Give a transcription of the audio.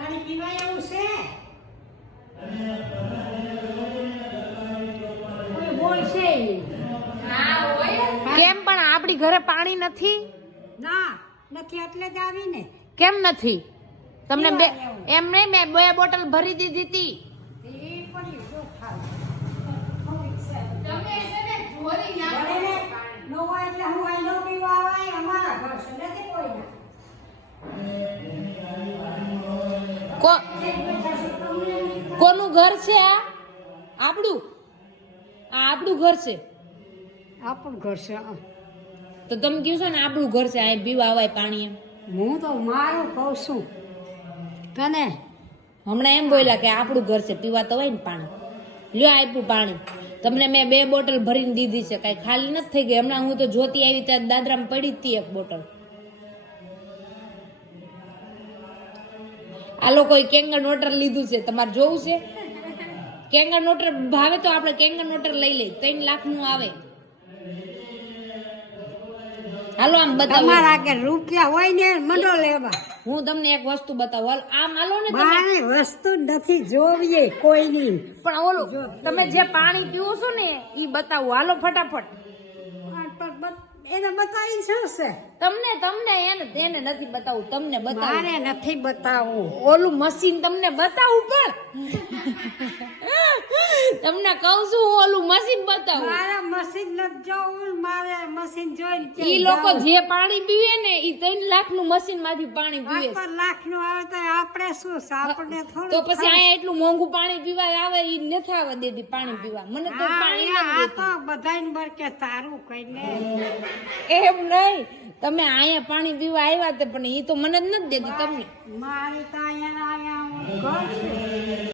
પાણી પીવાય એવું છે. કેમ પણ આપણી ઘરે પાણી નથી? ના નથી એટલે જ આવી ને કેમ નથી? તમને બે એમ નહીં મેં બે બોટલ ભરી દીધી હતી એ પડ્યું જો ખાવ. ભલે ને ન હોય એટલે હું અહીં ન પીવા આવાય, અમારા ઘર છે, નથી કોઈના. કો- કોનું ઘર છે આ? આપણું? આ આપણું ઘર છે. આપણું ઘર છે. તો તમે કહ્યું છો ને આપણું ઘર છે અહીં પીવા આવાય પાણી એમ. હું તો મારું કહું છું. કને હમણાં એમ બોલ્યા કે આપણું ઘર છે પીવા તો હોય ને પાણી. લ્યો આપ્યું પાણી. તમને મેં બે બોટલ ભરીને દીધી છે કાંઈ ખાલી નથી થઈ ગઈ. હમણાં હું તો જોતી આવી ત્યાં દાદરામાં પડી હતી એક બોટલ. આ લોકોએ કેંગણ નોટર લીધું છે તમારે જોવું છે? કેંગણ નોટર ભાવે તો આપણે કેંગણ નોટર લઈ લઈ ત્રણ લાખનું આવે. હાલો આમ બતાવો. તમારા આગળ રૂપિયા હોય ને મંડો લેવા હું તમને એક વસ્તુ બતાવું. હાલ આમ હાલો ને તમે. મારે વસ્તુ નથી જોવીએ કોઈની. પણ ઓલું તમે જે પાણી પીવો છો ને એ બતાવો. હાલો ફટાફટ. એને બતાવી શું છે તમને તમને એને એને નથી બતાવું તમને બતાવું. મારે નથી બતાવું. ઓલું મશીન તમને બતાવું પણ. તમને કહું છું હું ઓલું મશીન બતાવું. મારે મશીન નથી જોવું મારે મશીન જોઈને ઈ લોકો જે પાણી પીવે ને ઈ ત્રણ લાખનું મશીનમાંથી પાણી પીવે. લાખનું આવે તો આપણે શું આપણે તો પછી અહીંયા એટલું મોંઘું પાણી પીવા આવે ઈ નથી થાવા દેતી પાણી પીવા. મને તો પાણી આ નથી તો બધાને બર કે તારું કઈને એમ નહીં. તમે અહીંયા પાણી પીવા આવ્યા તે પણ ઈ તો મને જ નથી દેતી તમને. મારી તો અહીંયા અહીંયા ઘર